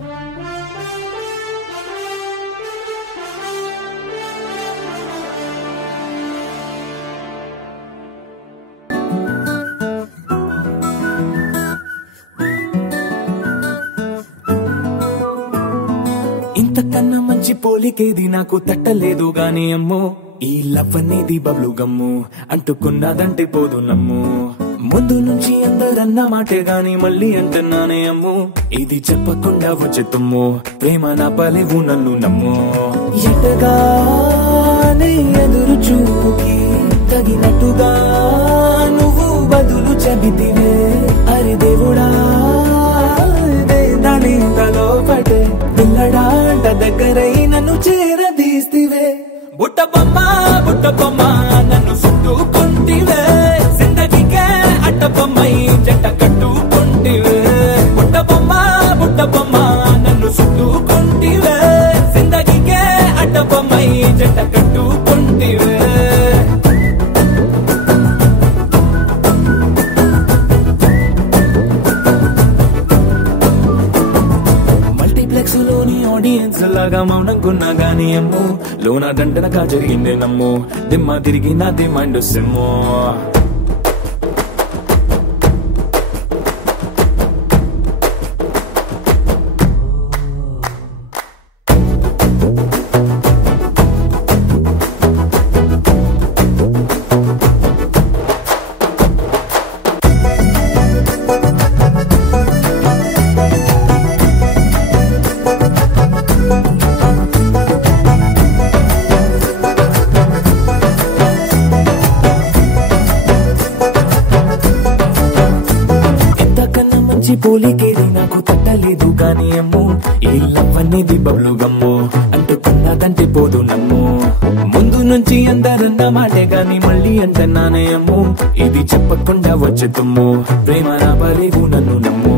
ఇంతకన్నా మంచి పోలికేది నాకు తట్టలేదు గాని అమ్మో, ఈ లవ్ అనేది బబ్లు గమ్ము అంటుకున్నదంటే పోదు నమ్ము. ముందు నుంచి అందరన్న మాటే గాని మళ్ళీ అంటున్నానే అమ్ము, ఇది చెప్పకుండా వచ్చే తుమ్ము, ప్రేమ నా పలేవు నన్ను నమ్ము. ఎటగానే ఎదురు చూకి తగినట్టుగా నువ్వు బదులు చెబితివే, అరి దేవుడా దాని తలో పటే పిల్లడాంట దగ్గరై నన్ను చేరదీస్తివే. బుట్ట బొమ్మ నన్ను చుట్టుకుంటివే, జిందగీకే అట్ట బొమ్మై జంట కట్టుకుంటివే. బుట్ట బొమ్మ నన్ను చుట్టుకుంటివే, జిందగీకే అట్ట బొమ్మై జంట కట్టుకుంటివే. లోని ఆడియన్స్ లాగా మౌనంకున్నా గానీ అమ్ము, లోన దండనగా జరిగిందే నమ్ము, దిమ్మ తిరిగి నాదే మైండ్ సిమ్ము. పోలికేది నాకు తట్టలేదు గాని అమ్ము, ఈ లవ్ అనేది బబ్లు గమ్ము అంటుకున్నదంటే పోదు నమ్ము. ముందు నుంచి అందరన్న మాటే గాని మళ్ళీ అంటున్నానే అమ్ము, ఇది చెప్పకుండా వచ్చే తుమ్ము, ప్రేమ నా పలేవు నన్ను నమ్ము.